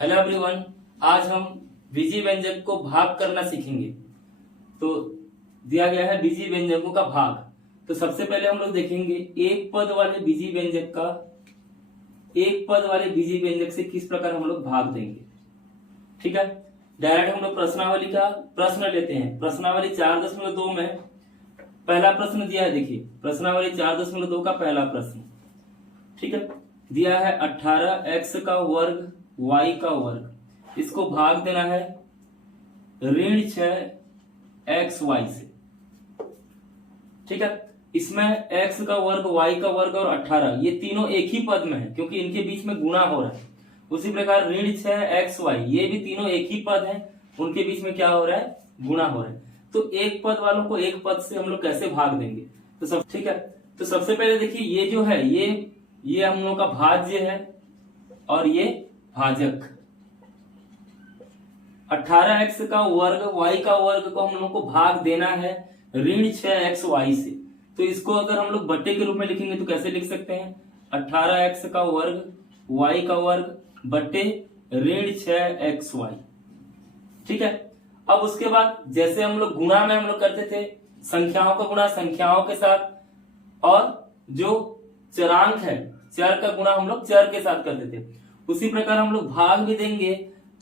Hello everyone, आज हम बीजी व्यंजक को भाग करना सीखेंगे। तो दिया गया है बीजी व्यंजकों का भाग। तो सबसे पहले हम लोग देखेंगे एक पद वाले बीजी व्यंजक से किस प्रकार हम लोग भाग देंगे। ठीक है, डायरेक्ट हम लोग प्रश्नावली का प्रश्न लेते हैं। प्रश्नावली 4.2 में पहला प्रश्न दिया है। देखिए प्रश्नावली 4.2 का पहला प्रश्न, ठीक है, दिया है 18x का वर्ग y का वर्ग, इसको भाग देना है ऋण 6xy से। ठीक है, इसमें x का वर्ग y का वर्ग और 18 ये तीनों एक ही पद में है क्योंकि इनके बीच में गुणा हो रहा है। उसी प्रकार ऋण 6xy ये भी तीनों एक ही पद है, उनके बीच में क्या हो रहा है, गुणा हो रहा है। तो एक पद वालों को एक पद से हम लोग कैसे भाग देंगे। तो सब ठीक है, तो सबसे पहले देखिए ये जो है ये हम लोग का भाज्य है और ये भाजक। 18x का वर्ग y का वर्ग को हम लोग को भाग देना है ऋण 6xy से। तो इसको अगर हम लोग बट्टे के रूप में लिखेंगे तो कैसे लिख सकते हैं, 18x का वर्ग y का वर्ग बट्टे ऋण 6xy। ठीक है, अब उसके बाद जैसे हम लोग गुणा में हम लोग करते थे, संख्याओं का गुणा संख्याओं के साथ, और जो चरांक है चर का गुणा हम लोग चर के साथ करते थे, उसी प्रकार हम लोग भाग भी देंगे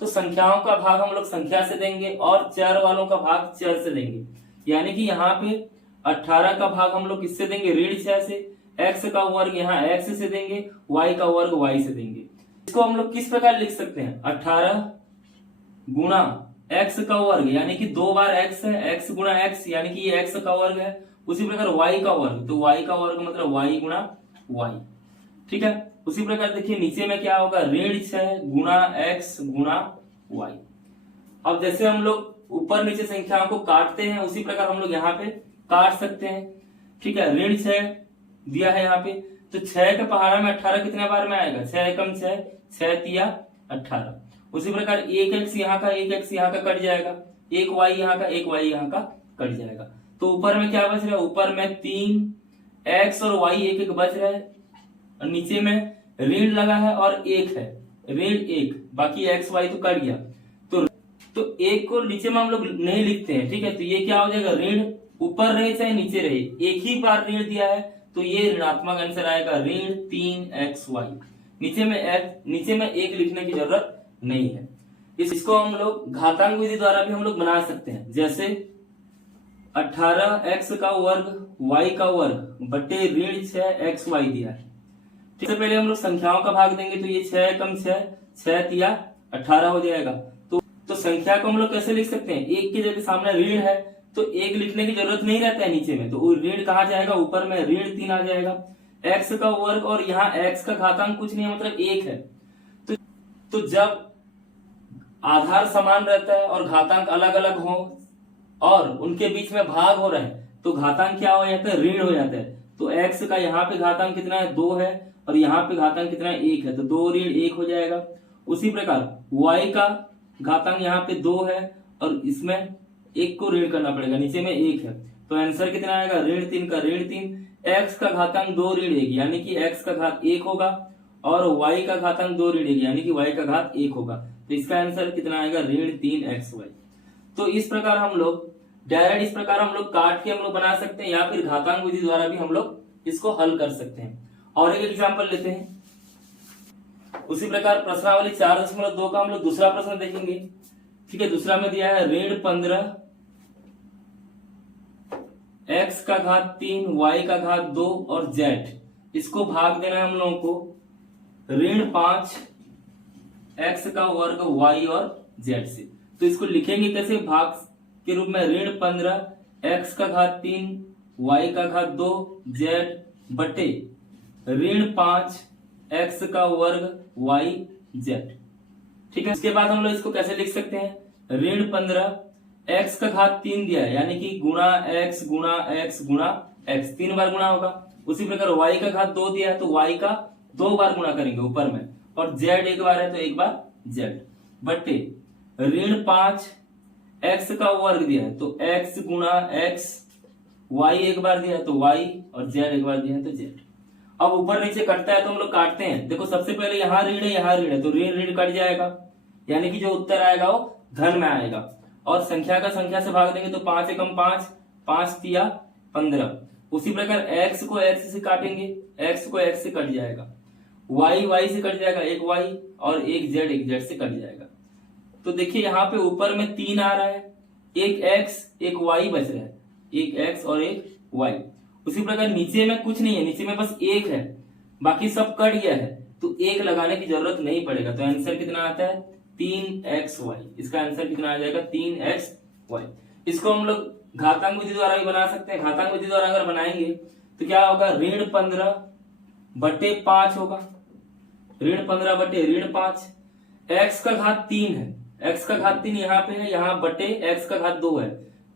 तो संख्याओं का भाग हम लोग संख्या से देंगे और चर वालों का भाग चर से देंगे। यानी कि यहाँ पे 18 का भाग हम लोग किससे देंगे, ऋण 6 से, x का वर्ग यहाँ x से देंगे, y का वर्ग y से देंगे। इसको हम लोग किस प्रकार लिख सकते हैं, 18 गुणा x का वर्ग यानी कि 2 बार x है, x गुणा x यानी कि ये x का वर्ग है। उसी प्रकार y का वर्ग, तो y का वर्ग मतलब y गुणा y। ठीक है, उसी प्रकार देखिए नीचे में क्या होगा, ऋण 6 गुणा x गुणा y। अब जैसे हम लोग ऊपर नीचे संख्याओं को काटते हैं उसी प्रकार हम लोग यहाँ पे काट सकते हैं। ठीक है, ऋण 6 दिया है यहाँ पे, तो 6 के पहाड़ा में 18 कितने बार में आएगा, 6 एकम 6, 6 तिया 18। उसी प्रकार 1x यहाँ का 1x यहाँ का कट जाएगा, 1y यहाँ का 1y यहाँ का कट जाएगा। तो ऊपर में क्या बच रहा है, ऊपर में 3x और y एक एक बच रहा है, और नीचे में ऋण लगा है और 1 है, ऋण 1, बाकी x y तो कट गया। तो 1 को नीचे में हम लोग नहीं लिखते हैं। ठीक है, तो ये क्या हो जाएगा, ऋण ऊपर रहे चाहे नीचे रहे, एक ही बार ऋण दिया है तो ये ऋणात्मक आंसर आएगा ऋण 3xy। नीचे में 1 लिखने की जरूरत नहीं है। इसको हम लोग घातांक विधि द्वारा भी हम लोग बना सकते हैं। जैसे 18x का वर्ग y का वर्ग बटे ऋण 6xy दिया है। ठीक है, पहले हम लोग संख्याओं का भाग देंगे तो ये 6 एकम 6, 6 तिया 18 हो जाएगा। तो संख्या को हम लोग कैसे लिख सकते हैं, 1 की जगह सामने ऋण है तो 1 लिखने की जरूरत नहीं रहता है नीचे में, तो ऋण कहाँ जाएगा, ऊपर में ऋण 3 आ जाएगा। x का वर्ग और यहाँ x का घातांक कुछ नहीं है, मतलब 1 है। तो जब आधार समान रहता है और घातांक अलग अलग हो और उनके बीच में भाग हो रहा है तो घातांक क्या हो जाता है, ऋण हो जाता है। तो x का यहाँ पे घातांक कितना है, 2 है, और यहाँ पे घातांक कितना है, 1 है, तो 2 ऋण 1 हो जाएगा। उसी प्रकार y का घातांक यहाँ पे 2 है और इसमें 1 को ऋण करना पड़ेगा, नीचे में 1 है, तो आंसर कितना आएगा, ऋण 3 का ऋण 3। x का घातांक 2 ऋण 1 यानी कि x का घात 1 होगा, और y का घातांक 2 ऋण 1 यानी कि y का घात 1 होगा। तो इसका आंसर कितना आएगा, ऋण 3xy। तो इस प्रकार हम लोग डायरेक्ट इस प्रकार हम लोग काट के हम लोग बना सकते हैं, या फिर घातांक विधि द्वारा भी हम लोग इसको हल कर सकते हैं। और एक एग्जाम्पल लेते हैं। उसी प्रकार प्रश्नावली 4.2 का हम लोग दूसरा प्रश्न देखेंगे। ठीक है, दूसरा में दिया है ऋण 15 x का घात 3 y का घात 2 और z, इसको भाग देना है हम लोगों को ऋण 5 x का वर्ग y और z से। तो इसको लिखेंगे कैसे, भाग के रूप में ऋण 15 x का घात 3 y का घात 2 z बटे ऋण 5 x का वर्ग y z। ठीक है, इसके बाद हम लोग इसको कैसे लिख सकते हैं, ऋण 15 x का घात 3 दिया है यानी कि गुणा x गुणा x गुणा x, 3 बार गुणा होगा। उसी प्रकार y का घात 2 दिया है तो y का 2 बार गुणा करेंगे ऊपर में, और z 1 बार है तो 1 बार z बटे ऋण 5 x का वर्ग दिया है तो x गुणा x, y 1 बार दिया है तो y, और z 1 बार दिया है तो z। अब ऊपर नीचे कटता है तो हम लोग काटते हैं। देखो सबसे पहले यहाँ ऋण है तो ऋण ऋण कट जाएगा, यानी कि जो उत्तर आएगा वो धन में आएगा। और संख्या का संख्या से भाग देंगे तो 5 एकम 5, 5 तिया 15। उसी प्रकार x को x से काटेंगे, x को x से कट जाएगा, y से कट जाएगा, एक y और एक z से कट जाएगा। तो देखिए यहाँ पे ऊपर में 3 आ रहा है, एक x एक y बच रहा है, एक x और एक y। उसी प्रकार नीचे में कुछ नहीं है, नीचे में बस 1 है, बाकी सब कट गया है, तो 1 लगाने की जरूरत नहीं पड़ेगा। तो आंसर कितना आता है 3xy। इसका आंसर कितना आ जाएगा 3xy। इसको हम लोग घातांक विधि द्वारा भी बना सकते हैं। घातांक विधि द्वारा अगर बनाएंगे तो क्या होगा, ऋण 15 बटे 5 होगा, ऋण 15 बटे ऋण 5। x का घात 3 है, x का घात 3 यहाँ पे है, यहाँ बटे x का घात 2 है,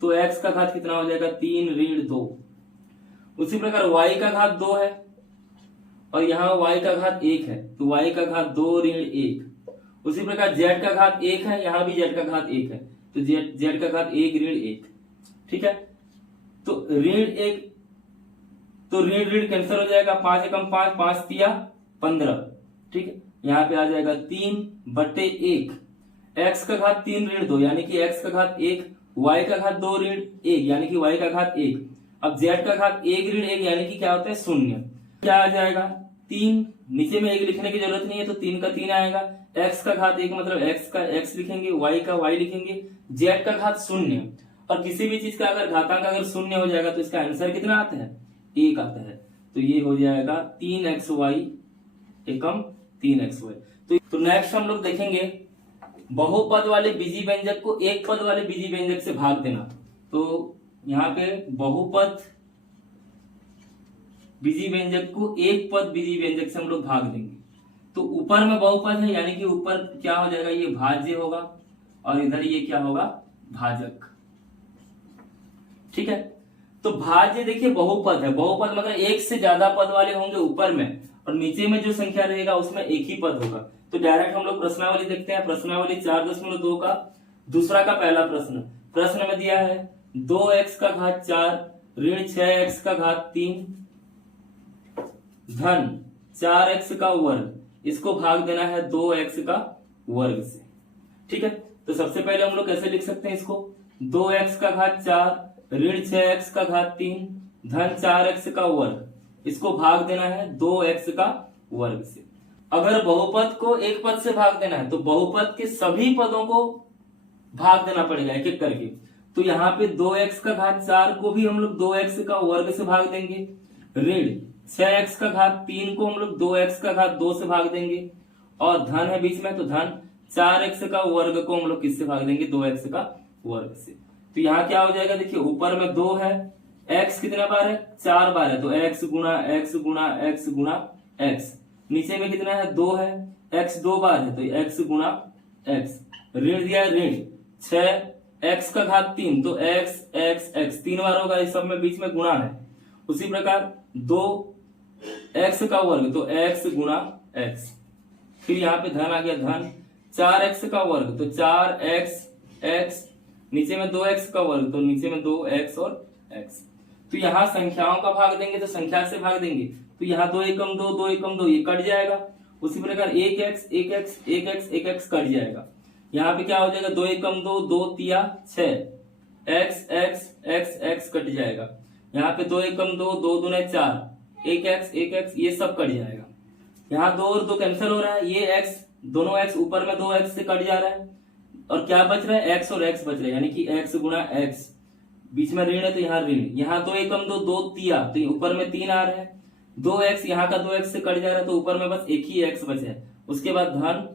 तो x का घात कितना हो जाएगा 3 ऋण 2। उसी प्रकार y का घात 2 है और यहाँ y का घात 1 है, तो y का घात 2 ऋण 1। उसी प्रकार z का घात 1 है, यहाँ भी z का घात 1 है, तो z का घात 1 ऋण 1। ठीक है, तो ऋण 1, तो ऋण ऋण कैंसिल हो जाएगा, 5 एकम 5, 5 तिया 15। ठीक है, यहाँ पे आ जाएगा 3 बटे 1, x का घात 3 ऋण 2 यानी कि x का घात 1, y का घात 2 ऋण 1 यानी कि y का घात 1। अब z का घात 1 ऋण 1 यानी कि क्या होता है 0। क्या आ जाएगा 3, नीचे में 1 लिखने की जरूरत नहीं है, तो 3 का 3 आएगा, x का घात 1 मतलब x का x लिखेंगे, y का y लिखेंगे, z का घात 0। और किसी भी चीज का अगर घातांक अगर 0 हो जाएगा तो इसका आंसर कितना आता है 1 आता है। तो ये हो जाएगा 3xy एकम 3xy। तो नेक्स्ट हम लोग देखेंगे बहुपद वाले बीजी व्यंजक को एक पद वाले बीजी व्यंजक से भाग देना। तो यहाँ पे बहुपद बीजी व्यंजक को एक पद बीजी व्यंजक से हम लोग भाग देंगे। तो ऊपर में बहुपद है यानी कि ऊपर क्या हो जाएगा, ये भाज्य होगा और इधर ये क्या होगा भाजक। ठीक है, तो भाज्य देखिए बहुपद है, बहुपद मतलब एक से ज्यादा पद वाले होंगे ऊपर में और नीचे में जो संख्या रहेगा उसमें एक ही पद होगा। तो डायरेक्ट हम लोग प्रश्नावली देखते हैं। प्रश्नावली 4.2 का दूसरा का पहला प्रश्न, प्रश्न में दिया है 2x का घात 4 ऋण 6x का घात 3 धन 4x का वर्ग, इसको भाग देना है 2x का वर्ग से। ठीक है, तो सबसे पहले हम लोग कैसे लिख सकते हैं इसको, 2x का घात 4 ऋण 6x का घात 3 धन 4x का वर्ग, इसको भाग देना है 2x का वर्ग से। अगर बहुपद को एक पद से भाग देना है तो बहुपद के सभी पदों को भाग देना पड़ेगा एक एक करके। तो यहाँ पे 2x का घात 4 को भी हम लोग 2x का वर्ग से भाग देंगे, ऋण 6x का घात 3 को हम लोग 2x का घात 2 से भाग देंगे, और धन है बीच में तो धन 4x का वर्ग को हम लोग किससे भाग देंगे 2x का वर्ग से। तो यहाँ क्या हो जाएगा, देखिए ऊपर में 2 है, x कितना बार है 4 बार है, तो x गुना x गुना x गुना x। नीचे में कितना है 2 है, x 2 बार है तो x गुना x। ऋण दिया ऋण 6x का घात 3 तो x x x 3 बार होगा, इस सब में बीच में गुणा है। उसी प्रकार 2x का वर्ग तो x गुना x। फिर यहाँ पे धन आ गया धन 4x का वर्ग तो 4x x, नीचे में 2x का वर्ग तो नीचे में 2x और x। तो यहाँ संख्याओं का भाग देंगे तो संख्या से भाग देंगे, तो यहाँ 2 एकम 2 2 एकम 2 ये कट जाएगा। उसी प्रकार 1x 1x 1x 1x cut जाएगा। यहाँ पे क्या हो जाएगा 2 एकम 2 2 तिया 6 x x x x cut जाएगा। यहाँ पे 2 एकम 2 2 दूने 4 1x 1x ये सब कट जाएगा। यहाँ 2 और 2 कैंसिल हो रहा है, ये x दोनों x ऊपर में 2x से कट जा रहा है और क्या बच रहा है x और x बच रहा है, यानी कि x गुना x, बीच में ऋण है तो यहाँ ऋण, यहाँ 2 एकम 2 2 तिया तो ऊपर में 3 आ रहा है, 2x यहाँ का 2x से कट जा रहा है तो ऊपर में बस एक ही x बचा है। उसके बाद धन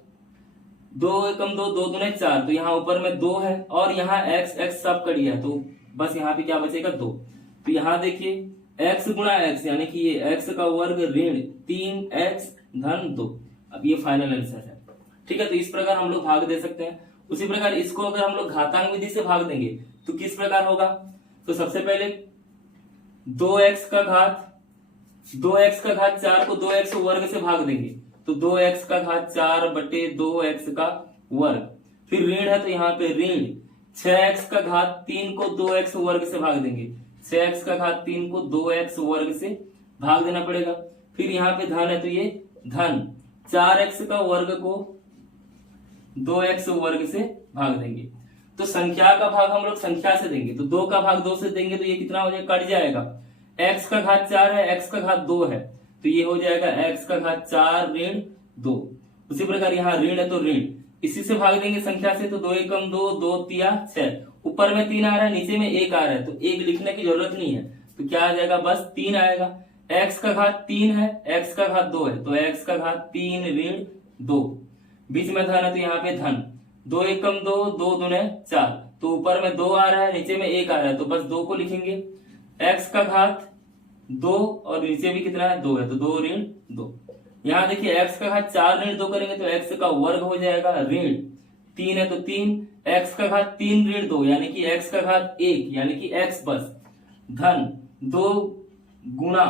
2 एकम 2 2 दूने 4 तो यहाँ ऊपर में 2 है और यहाँ x x सब कट गया तो बस यहाँ पे क्या बचेगा 2। तो यहाँ देखिए x गुना x यानी कि ये x का वर्ग ऋण 3x धन 2। अब ये फाइनल आंसर है। ठीक है, तो इस प्रकार हम लोग भाग दे सकते हैं। उसी प्रकार इसको अगर हम लोग घातांक विधि से भाग देंगे तो किस प्रकार होगा, तो सबसे पहले 2x का घात 4 को 2x वर्ग से भाग देंगे तो 2x का घात 4 बटे 2x का वर्ग। फिर ऋण है तो यहाँ पे ऋण 6x का घात 3 को 2x वर्ग से भाग देंगे, 6x का घात 3 को 2x वर्ग से भाग देना पड़ेगा। फिर यहाँ पे धन है तो ये धन 4x का वर्ग को 2x वर्ग से भाग देंगे। तो संख्या का भाग हम लोग संख्या से देंगे, तो 2 का भाग 2 से देंगे तो ये कितना हो जाएगा, कट जाएगा। x का घात 4 है, x का घात 2 है, तो ये हो जाएगा x का घात 4 ऋण 2। उसी प्रकार यहाँ ऋण है तो ऋण इसी से भाग देंगे संख्या से, तो 2 एकम 2, 2 तिया 6, ऊपर में 3 आ रहा है, नीचे में 1 आ रहा है, तो 1 लिखने की जरूरत नहीं है, तो क्या आ जाएगा, बस 3 आएगा। x का घात 3 है, x का घात 2 है, तो x का घात 3 ऋण 2, बीच में धन है तो यहाँ पे धन, 2 एकम 2, 2 दूने 4, तो ऊपर में 2 आ रहा है, नीचे में 1 आ रहा है, तो बस 2 को लिखेंगे। x का घात 2 और नीचे भी कितना है, 2 है, तो 2 ऋण 2। यहाँ देखिए x का घात 4 ऋण 2 करेंगे तो x का वर्ग हो जाएगा, ऋण 3 है तो 3, x का घात 3 ऋण 2 यानी कि x का घात 1 यानी कि x बस, धन 2 गुणा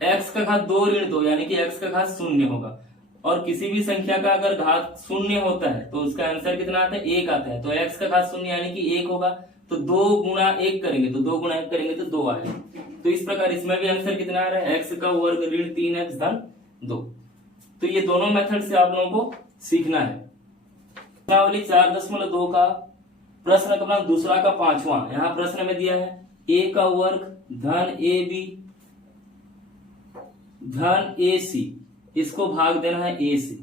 x का घात 2 ऋण 2 यानी कि x का घात 0 होगा। और किसी भी संख्या का अगर घात 0 होता है तो उसका आंसर कितना आता है, 1 आता है, तो x का घात 0 यानी कि 1 होगा, तो 2 गुणा 1 करेंगे तो 2 गुणा 1 करेंगे तो 2 आएगा। तो इस प्रकार इसमें भी आंसर कितना आ रहा है, x का वर्ग ऋण 3x धन 2। तो ये दोनों मेथड से आप लोगों को सीखना है। प्रश्नावली 4.2 का प्रश्न क्रमांक दूसरा का 5वां, यहाँ प्रश्न में दिया है a का वर्ग धन ab धन ac, इसको भाग देना है a से।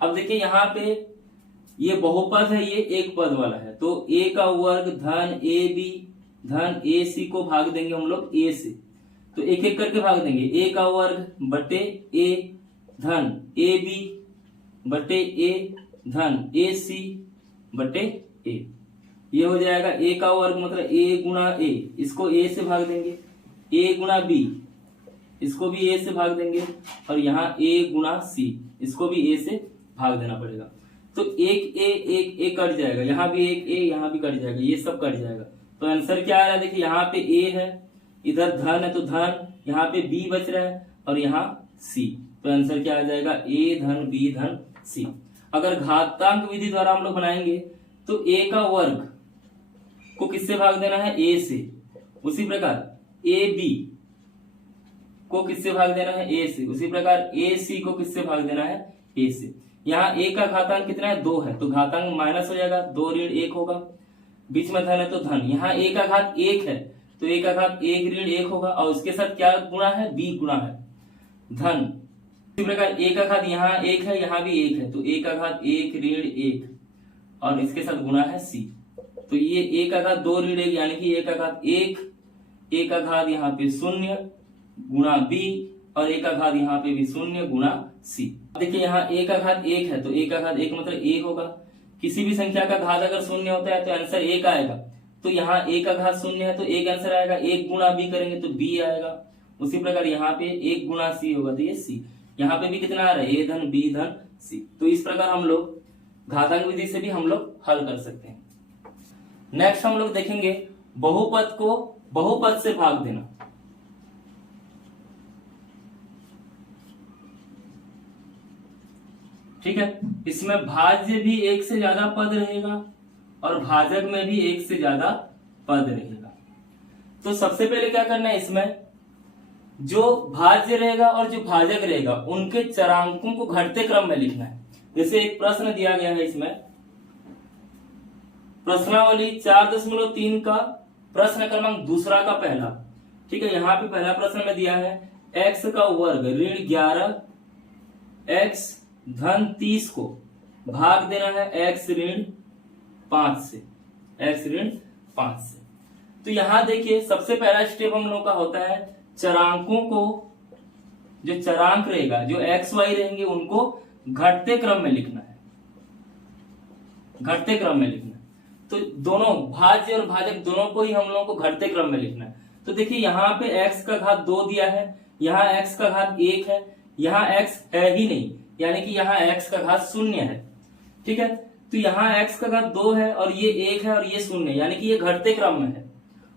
अब देखिए यहाँ पे ये बहुपद है, ये एक पद वाला है, तो a का वर्ग धन ab धन ac को भाग देंगे हम लोग a से, तो एक एक करके भाग देंगे। a का वर्ग बटे a धन ab बटे a धन ac बटे a, ये हो जाएगा a का वर्ग मतलब a गुणा a, इसको a से भाग देंगे, a गुणा b इसको भी a से भाग देंगे, और यहाँ a गुणा c इसको भी a से भाग देना पड़ेगा। तो एक a कट जाएगा, यहाँ भी एक a, यहाँ भी कट जाएगा, ये सब कट जाएगा। तो आंसर क्या आ रहा है, देखिए यहाँ पे a है, इधर धन है तो धन, यहाँ पे b बच रहा है और यहाँ c, तो आंसर क्या आ जाएगा, a धन b धन c। अगर घातांक विधि द्वारा हम लोग बनाएंगे तो a का वर्ग को किससे भाग देना है, a से, उसी प्रकार ab को किससे भाग देना है, a से, उसी प्रकार ac को किससे भाग देना है, a से। यहाँ a का घातांक कितना है, 2 है, तो घातांक माइनस हो जाएगा, 2 ऋण 1 होगा, बीच में धन है तो धन, यहाँ a का घात 1 है तो a का घात 1 ऋण 1 होगा, और उसके साथ क्या गुणा है, b गुणा है धन। इसी प्रकार a का घात यहाँ 1 है, यहाँ भी 1 है, तो a का घात 1 ऋण 1 और इसके साथ गुणा है c, तो ये a का घात 2 ऋण 1 यानी कि a का घात 1, a का घात यहाँ पे 0 गुणा b और a का घात यहाँ पे भी 0 गुणा c। देखिए यहाँ a का घात 1 है तो a का घात 1 मतलब 1 होगा, किसी भी संख्या का घात अगर 0 होता है तो आंसर 1 आएगा, तो यहाँ a का घात 0 है तो 1 आंसर आएगा, 1 गुणा b करेंगे तो b आएगा, उसी प्रकार यहाँ पे 1 गुणा c होगा तो ये c, यहाँ पे भी कितना आ रहा है, a धन b धन c। तो इस प्रकार हम लोग घातांक विधि से भी हम लोग हल कर सकते हैं। नेक्स्ट हम लोग देखेंगे बहुपद को बहुपद से भाग देना। ठीक है, इसमें भाज्य भी एक से ज्यादा पद रहेगा और भाजक में भी एक से ज्यादा पद रहेगा। तो सबसे पहले क्या करना है, इसमें जो भाज्य रहेगा और जो भाजक रहेगा उनके चरांकों को घटते क्रम में लिखना है। जैसे एक प्रश्न दिया गया है इसमें, प्रश्नावली 4.3 का प्रश्न क्रमांक दूसरा का पहला। ठीक है, यहाँ पे पहला प्रश्न में दिया है x का वर्ग ऋण 11 x धन 30 को भाग देना है x ऋण 5 से, x ऋण 5 से। तो यहां देखिए सबसे पहला स्टेप हम लोग का होता है चरांकों को, जो चरांक रहेगा जो x y रहेंगे उनको घटते क्रम में लिखना है, घटते क्रम में लिखना है। तो दोनों भाज्य और भाजक दोनों को ही हम लोगों को घटते क्रम में लिखना है। तो देखिए यहाँ पे x का घात 2 दिया है, यहाँ x का घात 1 है, यहाँ x है ही नहीं यानी कि यहाँ x का घात 0 है। ठीक है, तो यहाँ x का घात 2 है और ये 1 है और ये 0 यानी कि ये घटते क्रम में है।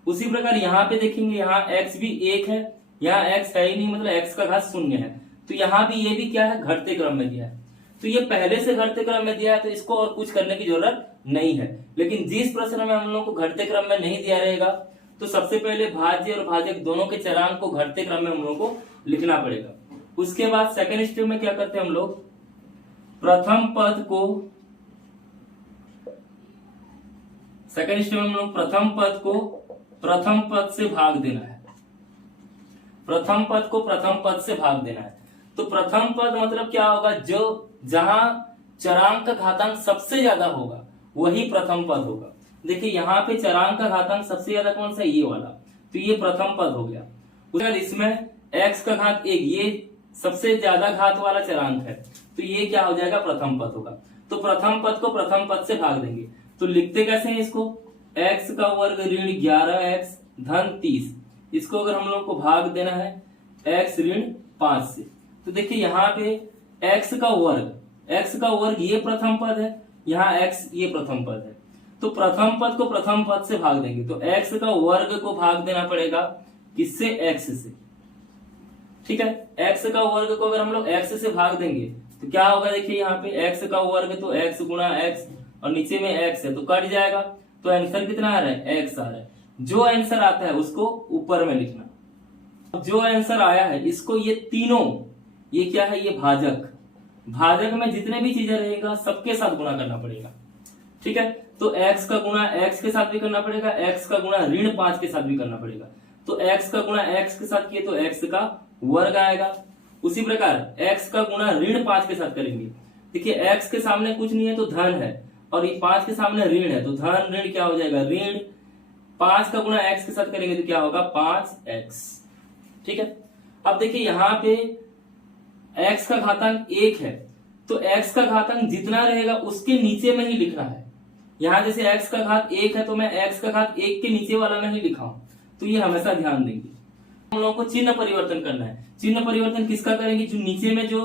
उसी प्रकार यहाँ पे देखेंगे यहाँ x भी 1 है, यहाँ x है ही नहीं मतलब x का घात 0 है, तो यहाँ भी ये भी क्या है, घटते क्रम में दिया है। तो ये पहले से घटते क्रम में दिया है तो इसको और कुछ करने की जरूरत नहीं है। लेकिन जिस प्रश्न में हम लोग को घटते क्रम में नहीं दिया रहेगा तो सबसे पहले भाज्य और भाजक दोनों के चरांक को घटते क्रम में हम लोग को लिखना पड़ेगा। उसके बाद सेकेंड स्टेप में क्या करते हैं हम लोग, प्रथम पद को सेकंड स्टेप में हम लोग प्रथम पद को प्रथम पद से भाग देना है। प्रथम पद को प्रथम पद से भाग देना है। तो प्रथम पद मतलब क्या होगा, जो जहां चरांक का घातांक सबसे ज्यादा होगा वही प्रथम पद होगा। देखिए यहाँ पे चरांक का घातांक सबसे ज्यादा कौन सा, ये वाला, तो ये प्रथम पद हो गया। उसके बाद इसमें x का घात 1, ये सबसे ज्यादा घात वाला चरांक है, तो ये क्या हो जाएगा, प्रथम पद होगा। तो प्रथम पद को प्रथम पद से भाग देंगे। तो लिखते कैसे हैं इसको, x का वर्ग ऋण 11x धन 30, इसको अगर हम लोग को भाग देना है x ऋण 5 से, तो देखिए यहाँ पे x का वर्ग ये प्रथम पद है, यहाँ x ये प्रथम पद है। तो प्रथम पद को प्रथम पद से भाग देंगे, तो x का वर्ग को भाग देना पड़ेगा किससे, x से। ठीक है, x का वर्ग को अगर हम लोग x से भाग देंगे तो क्या होगा, देखिए यहाँ पे x का वर्ग तो x गुणा x और नीचे में x है तो कट जाएगा, तो आंसर कितना आ रहा है, x आ रहा है। जो आंसर आता है उसको ऊपर में लिखना। जो आंसर आया है इसको, ये तीनों, ये क्या है, ये भाजक में जितने भी चीजें रहेगा सबके साथ गुणा करना पड़ेगा। ठीक है, तो x का गुणा x के साथ भी करना पड़ेगा, x का गुणा ऋण 5 के साथ भी करना पड़ेगा। तो x का गुणा x के साथ किए तो x का वर्ग आएगा। उसी प्रकार x का गुणा ऋण 5 के साथ करेंगे, देखिए x के सामने कुछ नहीं है तो धन है, और ये 5 के सामने ऋण है, तो धन ऋण क्या हो जाएगा, ऋण 5 का गुणा x के साथ करेंगे तो क्या होगा, 5x। ठीक है, अब देखिए यहाँ पे x का घातांक 1 है, तो x का घातांक जितना रहेगा उसके नीचे में ही लिखना है। यहाँ जैसे x का घात 1 है तो मैं x का घात 1 के नीचे वाला में ही लिखा हूं, तो ये हमेशा ध्यान देंगे। हम लोगों को चिन्ह परिवर्तन करना है। चिन्ह परिवर्तन किसका करेंगे, जो नीचे में जो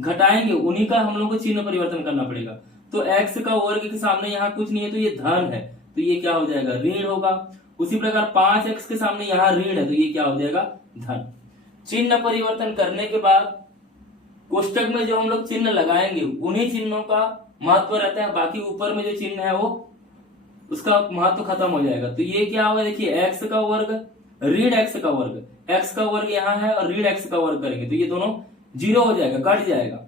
घटाएंगे उन्हीं का हम लोग को चिन्ह परिवर्तन करना पड़ेगा। तो x का वर्ग के सामने यहाँ कुछ नहीं है तो ये धन है, तो ये क्या हो जाएगा, ऋण होगा। उसी प्रकार 5x के सामने यहाँ ऋण है तो ये क्या हो जाएगा, धन। चिन्ह परिवर्तन करने के बाद कोष्टक में जो हम लोग चिन्ह लगाएंगे उन्हीं चिन्हों का महत्व रहता है, बाकी ऊपर में जो चिन्ह है वो उसका महत्व खत्म हो जाएगा। तो ये क्या होगा, देखिए x का वर्ग ऋण x का वर्ग, x का वर्ग यहाँ है और ऋण x का वर्ग करेंगे तो ये दोनों 0 हो जाएगा, कट जाएगा।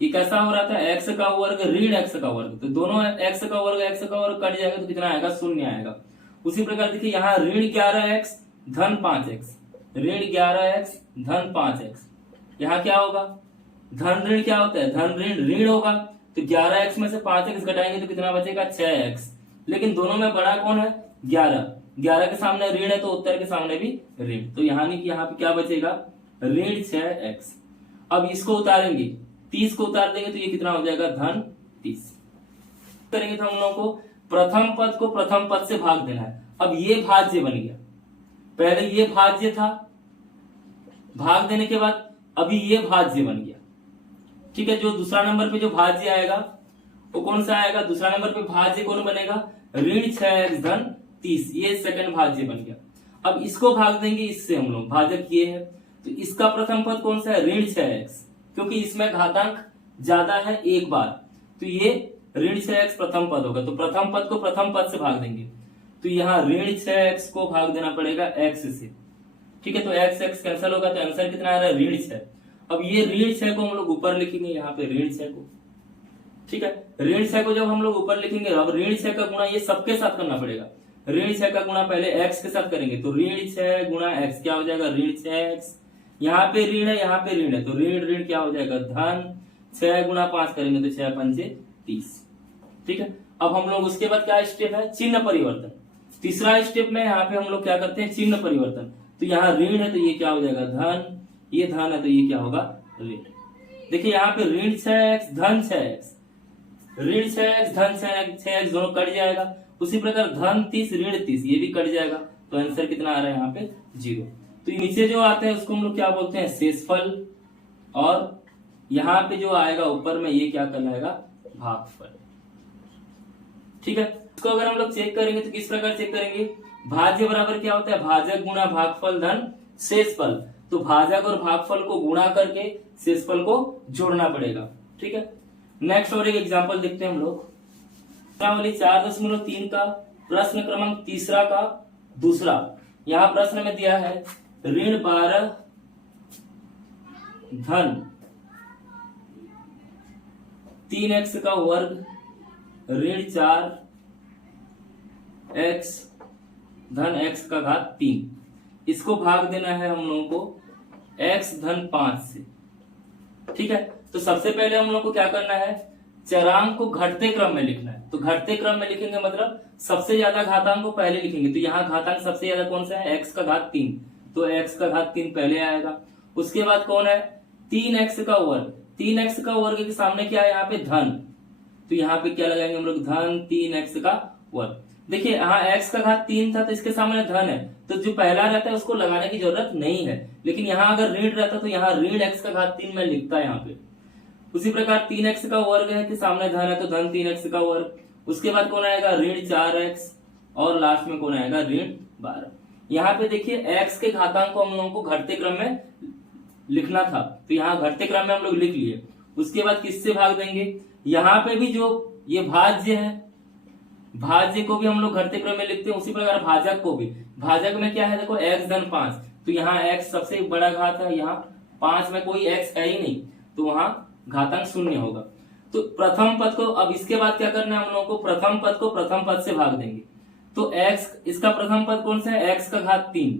ये कैसा हो रहा था, x का वर्ग ऋण x का वर्ग, तो दोनों x का वर्ग कट जाएगा तो कितना आएगा, 0 आएगा। उसी प्रकार देखिए यहाँ ऋण 11x धन 5x, ऋण 11x धन 5x, यहाँ क्या होगा, धन ऋण क्या होता है, धन ऋण ऋण होगा, तो 11x में से 5x घटाएंगे तो कितना बचेगा, 6x। लेकिन दोनों में बड़ा कौन है, 11 के सामने ऋण है तो उत्तर के सामने भी ऋण, तो यहाँ पे क्या बचेगा, ऋण 6x। अब इसको उतारेंगे, 30 को उतार देंगे तो ये कितना हो जाएगा, धन 30। करेंगे तो हम लोगों को प्रथम पद को प्रथम पद से भाग देना है। अब ये भाज्य बन गया, पहले ये भाज्य था, भाग देने के बाद अभी ये भाज्य बन गया। ठीक है, जो दूसरा नंबर पे जो भाज्य आएगा वो कौन सा आएगा, दूसरा नंबर पे भाज्य कौन बनेगा, ऋण 6x धन 30, ये सेकंड भाज्य बन गया। अब इसको भाग देंगे इससे, हम लोग भाजक ये है तो इसका प्रथम पद कौन सा है, ऋण 6x, क्योंकि इसमें घातांक ज्यादा है एक बार, तो ये ऋण 6x प्रथम पद होगा। तो प्रथम पद को प्रथम पद से भाग देंगे, तो यहाँ ऋण 6x को भाग देना पड़ेगा x से। ठीक है, तो x कैंसिल होगा तो आंसर कितना आ रहा है, ऋण 6। अब ये ऋण 6 को हम लोग ऊपर लिखेंगे, यहाँ पे ऋण 6 को। ठीक है, ऋण 6 को जब हम लोग ऊपर लिखेंगे, अब ऋण 6 का गुणा ये सबके साथ करना पड़ेगा। ऋण 6 का गुणा पहले x के साथ करेंगे, तो ऋण 6 गुणा x क्या हो जाएगा, ऋण 6x। यहाँ पे ऋण है, यहाँ पे ऋण है, तो ऋण ऋण क्या हो जाएगा, धन 6 गुणा 5 करेंगे तो 6 पंचे 30। ठीक है, अब हम लोग उसके बाद क्या स्टेप है, चिन्ह परिवर्तन। तीसरा स्टेप में यहाँ पे हम लोग क्या करते हैं, चिन्ह परिवर्तन। तो यहाँ ऋण है तो ये क्या हो जाएगा, धन, ये धन है तो ये क्या होगा, ऋण। देखिए यहाँ पे ऋण 6x धन 6x, ऋण 6x धन 6x दोनों कट जाएगा। उसी प्रकार धन 30 ऋण 30 ये भी कट जाएगा, तो आंसर कितना आ रहा है यहाँ पे, 0। तो नीचे जो आते हैं उसको हम लोग क्या बोलते हैं, शेषफल, और यहाँ पे जो आएगा ऊपर में ये क्या कहलाएगा, भागफल। ठीक है, इसको अगर हम लोग चेक करेंगे तो किस प्रकार चेक करेंगे, भाज्य बराबर क्या होता है, भाजक गुणा भागफल धन शेषफल। तो भाजक और भागफल को गुणा करके शेषफल को जोड़ना पड़ेगा। ठीक है, नेक्स्ट और एक एग्जांपल देखते हैं हम लोग। प्रश्नावली 4.3 का प्रश्न क्रमांक तीसरा का दूसरा। यहाँ प्रश्न में दिया है ऋण 12 धन 3x का वर्ग ऋण 4 x धन x का घात 3, इसको भाग देना है हम लोगों को x धन 5 से। ठीक है, तो सबसे पहले हम लोग को क्या करना है, चरांक को घटते क्रम में लिखना है। तो घटते क्रम में लिखेंगे मतलब सबसे ज्यादा घातांक को पहले लिखेंगे। तो यहाँ घातांक सबसे ज्यादा कौन सा है, x का घात 3, तो x का घात 3 पहले आएगा। उसके बाद कौन है, 3x का वर्ग। 3x का वर्ग के सामने क्या है, यहाँ पे धन, तो यहाँ पे क्या लगाएंगे हम लोग, धन 3x का वर्ग। देखिए यहाँ x का घात 3 था तो इसके सामने धन है, तो जो पहला रहता है उसको लगाने की जरूरत नहीं है। लेकिन यहाँ अगर ऋण रहता तो यहाँ ऋण x का घात 3 में लिखता है यहाँ पे। उसी प्रकार 3x का वर्ग है कि सामने धन है तो धन 3x का वर्ग। उसके बाद कौन आएगा, ऋण 4x, और लास्ट में कौन आएगा, ऋण 12। यहाँ पे देखिए x के घातांक को हम लोगों को घटते क्रम में लिखना था, तो यहाँ घटते क्रम में हम लोग लिख लिए। उसके बाद किससे भाग देंगे, यहाँ पे भी जो ये भाज्य है, भाज्य को भी हम लोग घटते क्रम में लिखते हैं। उसी प्रकार भाजक को भी, भाजक में क्या है देखो, x धन 5, तो यहाँ x सबसे बड़ा घात है, यहाँ 5 में कोई x है ही नहीं, तो वहां घातांक 0 होगा। तो प्रथम पद को, अब इसके बाद क्या करना है हम लोगों को, प्रथम पद को प्रथम पद से भाग देंगे। तो x, इसका प्रथम पद कौन सा है, x का घात 3,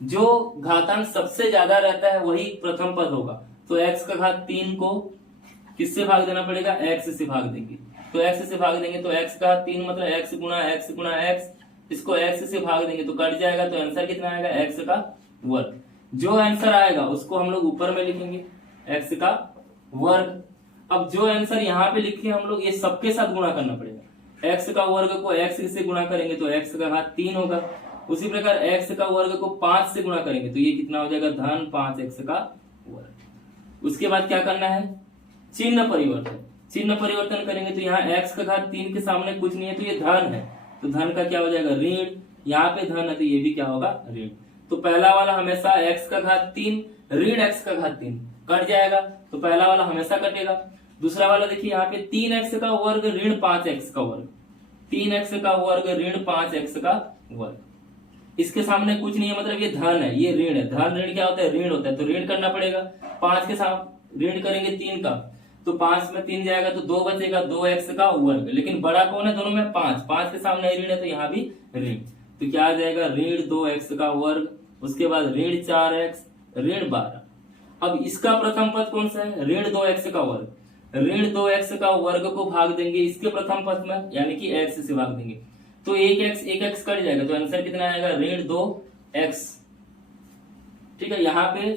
जो घातांक सबसे ज्यादा रहता है वही प्रथम पद होगा। तो x का घात 3 को किससे भाग देना पड़ेगा, x से भाग देंगे। तो x से भाग देंगे तो x का 3 मतलब x गुना x गुना x, इसको x से भाग देंगे तो कट जाएगा, तो आंसर कितना आएगा, x का वर्ग। जो आंसर आएगा उसको हम लोग ऊपर में लिखेंगे, x का वर्ग। अब जो आंसर यहाँ पे लिखे हम लोग, ये सबके साथ गुणा करना पड़ेगा। x का वर्ग को x से गुणा करेंगे तो x का घात 3 होगा। उसी प्रकार x का वर्ग को 5 से गुणा करेंगे तो ये कितना हो जाएगा, धन 5x का वर्ग। उसके बाद क्या करना है, चिन्ह परिवर्तन। चिन्ह परिवर्तन करेंगे तो यहाँ x का घात 3 के सामने कुछ नहीं है तो ये धन है, तो धन का क्या हो जाएगा, ऋण। यहाँ पे धन है तो ये भी क्या होगा, ऋण। तो पहला वाला हमेशा x का घात 3 ऋण x का घात 3 कट जाएगा, तो पहला वाला हमेशा कटेगा। दूसरा वाला देखिए यहाँ पे 3x का वर्ग ऋण 5x का वर्ग, 3x का वर्ग ऋण 5x का वर्ग। इसके सामने कुछ नहीं है मतलब ये धन है, ये ऋण है। धन ऋण क्या होता है, ऋण होता है, तो ऋण करना पड़ेगा। 5 के साथ ऋण करेंगे 3 का, तो 5 में 3 जाएगा तो 2 बचेगा, 2x का वर्ग। लेकिन बड़ा कौन है दोनों में, 5, 5 के सामने ऋण है तो यहाँ भी ऋण, तो क्या आ जाएगा, ऋण 2x का वर्ग। उसके बाद ऋण 4x ऋण 12। अब इसका प्रथम पद कौन सा है, ऋण 2x का वर्ग। ऋण 2x का वर्ग को भाग देंगे इसके प्रथम पद में, यानी कि x से भाग देंगे तो 1x कट जाएगा, तो आंसर कितना आएगा, ऋण 2x। ठीक है, यहाँ पे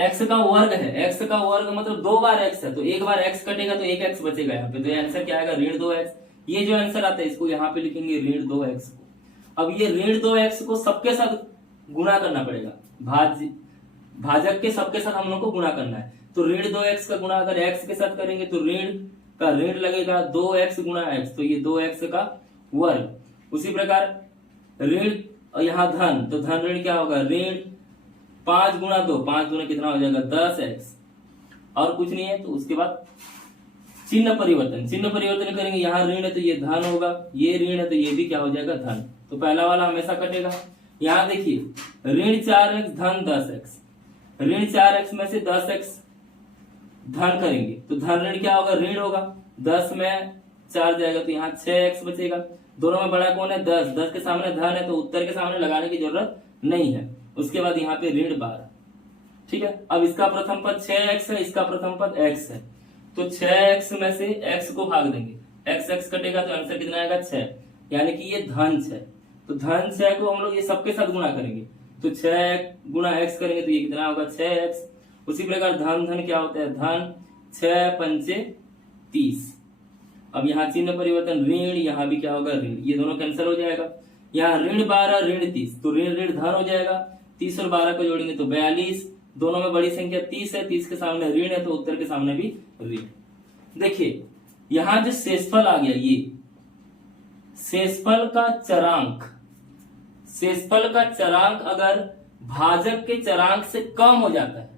x का वर्ग है, x का वर्ग मतलब 2 बार x है, तो एक बार x कटेगा तो 1x बचेगा यहाँ पे, तो आंसर क्या आएगा, ऋण 2x। ये जो आंसर आता है इसको यहाँ पे लिखेंगे ऋण 2x को। अब ये ऋण 2x को सबके साथ गुणा करना पड़ेगा, भाजक के सबके साथ हम लोग को गुणा करना है। तो ऋण 2x का गुणा अगर x के साथ करेंगे तो ऋण का ऋण लगेगा 2x गुणा x, तो ये 2x का वर्ग। उसी प्रकार ऋण यहाँ धन, तो धन ऋण क्या होगा, ऋण 5 गुणा 2, 5 गुना कितना हो जाएगा, 10x। और कुछ नहीं है, तो उसके बाद चिन्ह परिवर्तन। चिन्ह परिवर्तन करेंगे, यहाँ ऋण है तो ये धन होगा, ये ऋण है तो ये भी क्या हो जाएगा, धन। तो पहला वाला हमेशा कटेगा। यहाँ देखिए ऋण 4x धन 10x, ऋण 4x में से 10x धन करेंगे तो धन ऋण क्या होगा, ऋण होगा। 10 में 4 जाएगा तो यहाँ 6x बचेगा। दोनों में बड़ा कौन है, 10, 10 के सामने धन है तो उत्तर के सामने लगाने की जरूरत नहीं है। उसके बाद यहाँ पे ऋण 12। ठीक है, अब इसका प्रथम पद 6x है, इसका प्रथम पद x है, तो 6x में से x को भाग देंगे, x कटेगा तो आंसर कितना आएगा, 6, यानी कि ये धन 6। तो धन 6 को हम लोग ये सबके साथ गुणा करेंगे, तो 6 गुणा x करेंगे तो ये कितना होगा, 6x। उसी प्रकार धन क्या होता है, धन 6 पंचे 30। अब यहाँ चिन्ह परिवर्तन, ऋण, यहाँ भी क्या होगा, ऋण, ये दोनों कैंसिल हो जाएगा। यहाँ ऋण 12 ऋण 30, तो ऋण ऋण धन हो जाएगा। 30 और 12 को जोड़ेंगे तो 42। दोनों में बड़ी संख्या 30 है, 30 के सामने ऋण है तो उत्तर के सामने भी ऋण। देखिए यहाँ जो शेषफल आ गया, ये शेषफल का चरांक, शेषफल का चरांक अगर भाजक के चरांक से कम हो जाता है,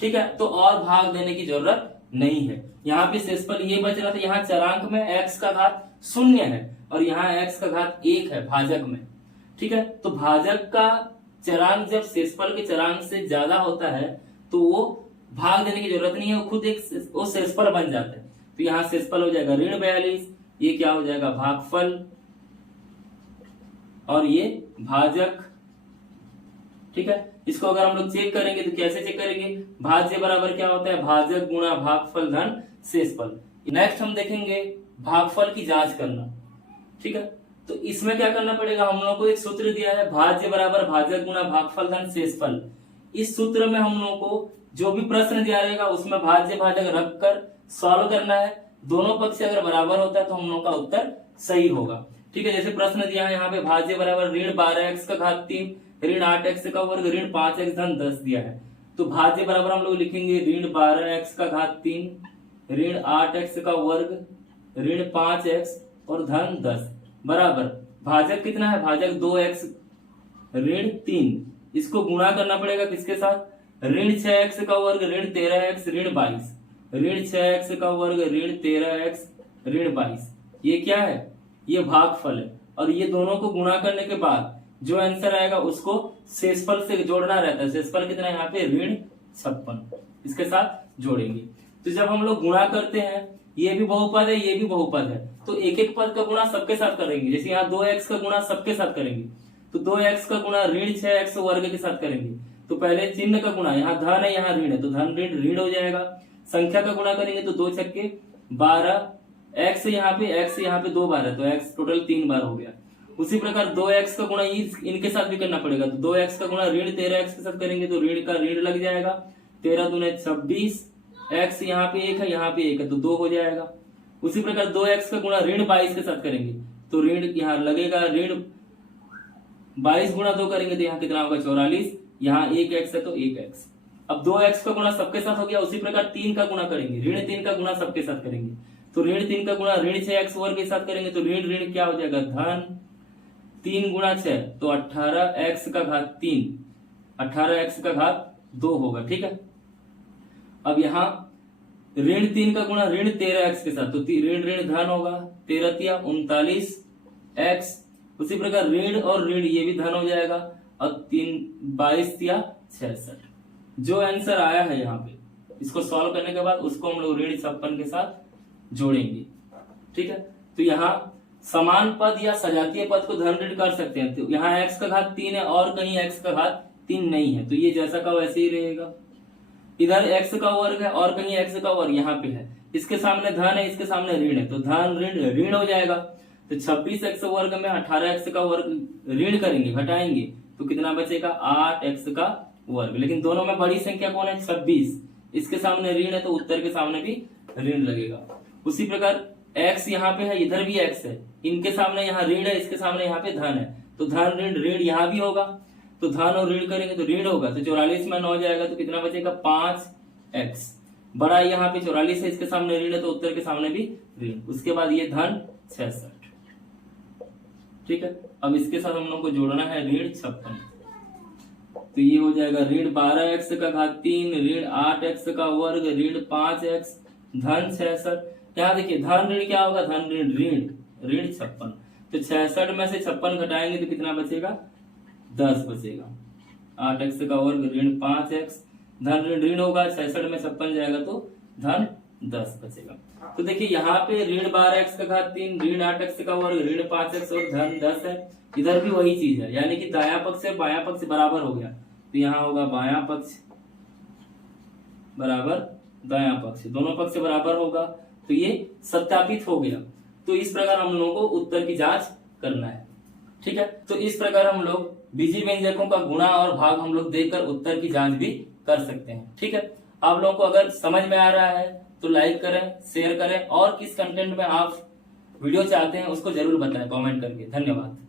ठीक है, तो और भाग देने की जरूरत नहीं है। यहाँ पे शेषफल ये बच रहा था, यहाँ चरांक में x का घात 0 है और यहाँ x का घात 1 है भाजक में। ठीक है, तो भाजक का चरांक जब शेषफल के चरांक से ज्यादा होता है तो वो भाग देने की जरूरत नहीं है, वो खुद एक वो शेषफल बन जाता है। तो यहाँ शेषफल हो जाएगा ऋण 42 ये क्या हो जाएगा भागफल और ये भाजक। ठीक है, इसको अगर हम लोग चेक करेंगे तो कैसे चेक करेंगे, भाज्य बराबर क्या होता है भाजक गुणा भागफल धन शेषफल। नेक्स्ट हम देखेंगे भागफल की जांच करना। ठीक है, तो इसमें क्या करना पड़ेगा, हम लोगों को एक सूत्र दिया है भाज्य बराबर भाजक गुणा भागफल धन शेषफल। इस सूत्र में हम लोगों को जो भी प्रश्न दिया रहेगा उसमें भाज्य भाजक रखकर सॉल्व करना है। दोनों पक्ष अगर बराबर होता है तो हम लोगों का उत्तर सही होगा। ठीक है, जैसे प्रश्न दिया है यहाँ पे भाज्य बराबर ऋण 12x का घात 3 ऋण 8x का वर्ग ऋण 5x धन 10 दिया है। तो भाज्य बराबर हम लोग लिखेंगे ऋण 12x का घात 3 ऋण 8x का वर्ग ऋण 5x और धन 10 बराबर भाजक कितना है, भाजक 2x ऋण 3। इसको गुणा करना पड़ेगा किसके साथ, ऋण 6x का वर्ग ऋण 13x ऋण 22 ऋण 6x का वर्ग ऋण 13x ऋण 22। ये क्या है, ये भागफल है। और ये दोनों को गुणा करने के बाद जो आंसर आएगा उसको शेषफल से जोड़ना रहता है। शेषफल कितना है यहाँ पे ऋण 56, इसके साथ जोड़ेंगे। तो जब हम लोग गुणा करते हैं, ये भी बहुपद है ये भी बहुपद है, तो एक एक पद का गुणा सबके साथ करेंगे। जैसे यहाँ 2x का गुणा सबके साथ करेंगे तो 2x का गुणा ऋण 6x वर्ग के साथ करेंगे। तो पहले चिन्ह का गुणा, यहाँ धन है यहाँ ऋण है तो धन ऋण ऋण हो जाएगा। संख्या का गुणा करेंगे तो 2 छक्के 12, x यहाँ पे 2 बार है तो x टोटल 3 बार हो गया। उसी प्रकार 2x का गुणा इनके साथ भी करना पड़ेगा। तो 2x का गुणा ऋण 13x के साथ करेंगे तो ऋण का ऋण लग जाएगा, 13 दूने 26, x यहाँ पे 1 है यहाँ पे 1 है तो 2 हो जाएगा। उसी प्रकार 2x का गुणा ऋण 22 के साथ करेंगे तो ऋण यहाँ लगेगा, ऋण 22 गुणा 2 करेंगे तो यहाँ कितना होगा 44, यहाँ 1x है तो 1x। अब 2x का गुणा सबके साथ हो गया। उसी प्रकार 3 का गुणा करेंगे, ऋण 3 का गुणा सबके साथ करेंगे तो ऋण 3 का गुणा ऋण 6x वर्ग के साथ करेंगे तो ऋण ऋण क्या हो जाएगा धन 3 गुणा 6 तो 18x का घात 3, 18x का घात 2 होगा। ठीक है, अब यहाँ ऋण 3 का गुणा ऋण 13x के साथ तो ऋण ऋण धन होगा, 13 तिया 39x। उसी प्रकार ऋण और ऋण ये भी धन हो जाएगा और 3 22 तिया 66। जो आंसर आया है यहाँ पे इसको सॉल्व करने के बाद उसको हम लोग ऋण 56 के साथ जोड़ेंगे। ठीक है, तो यहाँ समान पद या सजातीय पद को धन ऋण कर सकते हैं। तो यहाँ x का घात 3 है और कहीं x का घात 3 नहीं है तो ये जैसा का वैसे ही रहेगा। इधर x का वर्ग है और कहीं x का वर्ग यहाँ पे है, इसके सामने धन है इसके सामने ऋण है तो धन ऋण ऋण हो जाएगा। तो 26x वर्ग में 18x का वर्ग ऋण करेंगे घटाएंगे तो कितना बचेगा 8x का वर्ग। लेकिन दोनों में बड़ी संख्या कौन है 26, इसके सामने ऋण है तो उत्तर के सामने भी ऋण लगेगा। उसी प्रकार x यहाँ पे है इधर भी x है, इनके सामने यहाँ ऋण है इसके सामने यहाँ पे धन है तो धन ऋण ऋण यहाँ भी होगा तो धन और ऋण करेंगे तो ऋण होगा। तो 44 में 9 जाएगा तो कितना बचेगा 5x। बड़ा यहाँ पे 44 है इसके सामने ऋण है तो उत्तर के सामने भी ऋण। उसके बाद ये धन 66। ठीक है, अब इसके साथ हम लोग को जोड़ना है ऋण 56 तो ये हो जाएगा ऋण 12x का घात 3 ऋण 8x का वर्ग ऋण 5x धन 66। यहाँ देखिए धन ऋण क्या होगा धन ऋण ऋण ऋण 56 तो 66 में से 56 घटाएंगे तो कितना बचेगा 10 बचेगा। 8x का वर्ग ऋण 5x धन ऋण ऋण होगा, 66 में 56 जाएगा तो धन 10 बचेगा। तो देखिए यहाँ पे ऋण 12x का घात 3 ऋण 8x का वर्ग ऋण 5x और धन 10 है। इधर भी वही चीज है यानी कि दायां पक्ष से बायां पक्ष बराबर हो गया तो यहाँ होगा बायां पक्ष बराबर दायां पक्ष, दोनों पक्ष बराबर होगा तो ये सत्यापित हो गया। तो इस प्रकार हम लोगों को उत्तर की जांच करना है। ठीक है, तो इस प्रकार हम लोग बीजीय व्यंजकों का गुणा और भाग हम लोग देखकर उत्तर की जांच भी कर सकते हैं। ठीक है, आप लोगों को अगर समझ में आ रहा है तो लाइक करें, शेयर करें और किस कंटेंट में आप वीडियो चाहते हैं उसको जरूर बताएं कमेंट करके। धन्यवाद।